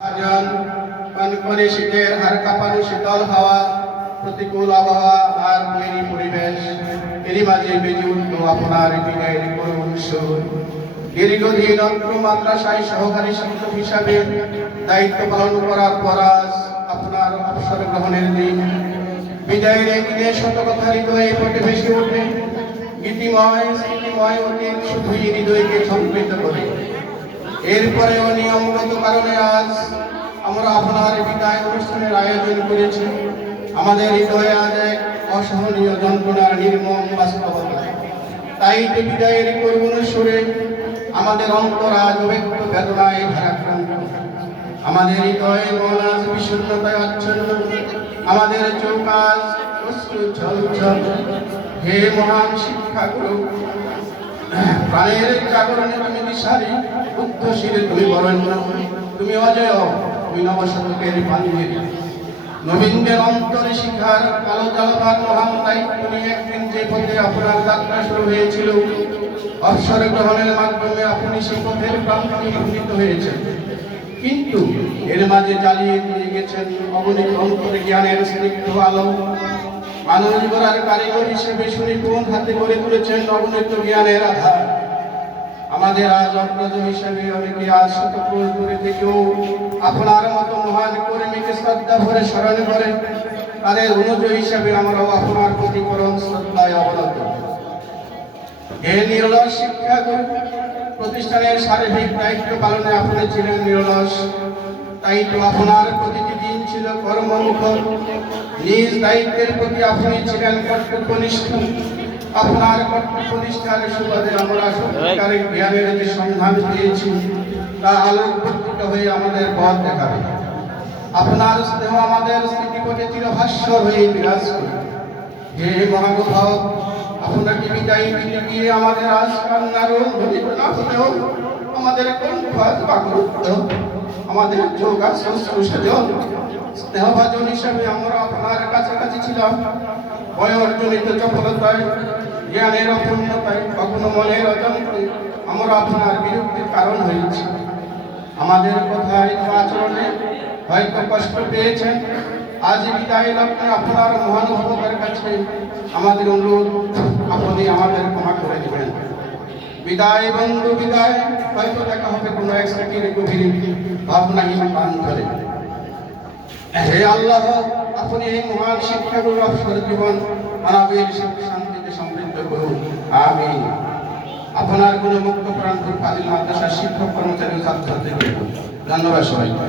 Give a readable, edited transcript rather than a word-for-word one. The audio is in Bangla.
কনকনে শীতের হাড় কাঁপানো শীতল হাওয়া, প্রতিকূল আবহাওয়া আর তৈরি পরিবেশ, এরই মাঝে বেজে উঠল আপনার বিদায়ের করুণ সুর। দীর্ঘদিন অত্র মাদ্রাসায় সহকারী শিক্ষক হিসাবে দায়িত্ব পালন করার পর আজ আপনার অবসর গ্রহণের দিন। বিদায়ের এই দিনে শত কথা হৃদয়ে ফুটে ভেসে ওঠে। গীতিময় স্মৃতিময় অতীত শুধুই হৃদয়কে সম্পৃক্ত করে। এরপরেও নিয়মগত কারণে আজ আমরা আপনার বিদায় অনুষ্ঠানের আয়োজন করেছি। আমাদের হৃদয়ে আজ এক অসহনীয় যন্ত্রণার নির্মম বাস্তবতা। তাই বিদায়ের করুণ সুরে আমাদের অন্তর আজ অব্যক্ত বেদনায় ভারাক্রান্ত। আমাদের হৃদয়ে মন আজ বিষণ্ণতায় আচ্ছন্ন, আমাদের চোখ আজ অশ্রু ঝলঝল। হে মহান শিক্ষাগুরু, প্রাণের জাগরণে তুমি দিশারি, উদ্ধশিরে তুমি বরেণ্য, তুমি অজয়, তুমি নবশতকের পানীয়। নবীনদের অন্তরে শিখার কালো জালবার মহান দায়িত্ব নিয়ে একদিন যে পথে আপনার যাত্রা শুরু হয়েছিল, অবসর গ্রহণের মাধ্যমে আপনি সেই পথের প্রান্তে উপনীত হয়েছেন। কিন্তু এর মাঝে জ্বালিয়ে দিয়ে গেছেন অগণিত অন্তরে জ্ঞানের স্নিগ্ধ আলো। মানুষ গড়ার কারিগর হিসেবে সুনিপুণ হাতে গড়ে তুলেছেন অগণিত জ্ঞানের আধার। আমাদের আজ অগ্রজ হিসেবে অনেকে আজ শতকোষ দূরে থেকেও আপনার মতো মহান কর্মীকে শ্রদ্ধা ভরে স্মরণ করে। তাদের অনুযায়ী হিসাবে আমরাও আপনার প্রতি পরম শ্রদ্ধায় অবনত। হে নিরলস শিক্ষাগুরু, প্রতিষ্ঠানের সার্বিক দায়িত্ব পালনে আপনি ছিলেন নিরলস। তাই তো আপনার প্রতিটি দিন ছিল কর্মমুখর। নিজ দায়িত্বের প্রতি আপনি ছিলেন কর্তব্যনিষ্ঠ। আপনার কর্তব্যনিষ্ঠার সুবাদে আমরা সত্যিকারের জ্ঞানের যে সন্ধান পেয়েছি, তা আলোকবর্তিত হয়ে আমাদের পথ দেখাবে। আপনার স্নেহ আমাদের স্মৃতিপটে চিরভাস্বর হয়ে বিরাজ করে। হে মহানুভব, আপনাকে বিদায় দিতে গিয়ে আমাদের আজ কান্নার ধ্বনি না হলেও আমাদের কণ্ঠ আজ বাকরুদ্ধ, আমাদের চোখ আজ অশ্রুসজল। স্নেহভাজন হিসাবে আমরা আপনার কাছাকাছি ছিলাম। বয়সজনিত চপলতায়, জ্ঞানের অপূর্ণতায়, কখনো মনের অজান্তে আমরা আপনার বিরক্তির কারণ হয়েছি। আমাদের কথায় আচরণে হয়তো কষ্ট পেয়েছেন। আজ বিদায় লগ্নে আপনার মহানুভবতার কাছে আমাদের অনুরোধ, আপনি আমাদের ক্ষমা করে দেবেন। বিদায় বন্ধু বিদায়, হয়তো দেখা হবে কোনো এক স্মৃতির গভীর ভাবনাহীন প্রান্তরে। হে আল্লাহ, আপনি এই মহান শিক্ষাগুরুর অবসর জীবন মানবের শান্তিতে সমৃদ্ধ করুন, আমিন। আপনার গুণমুক্ত প্রান্তর ফাজিল মাদ্রাসার শিক্ষক কর্মচারী ও ছাত্রছাত্রীকে ধন্যবাদ সবাইকে।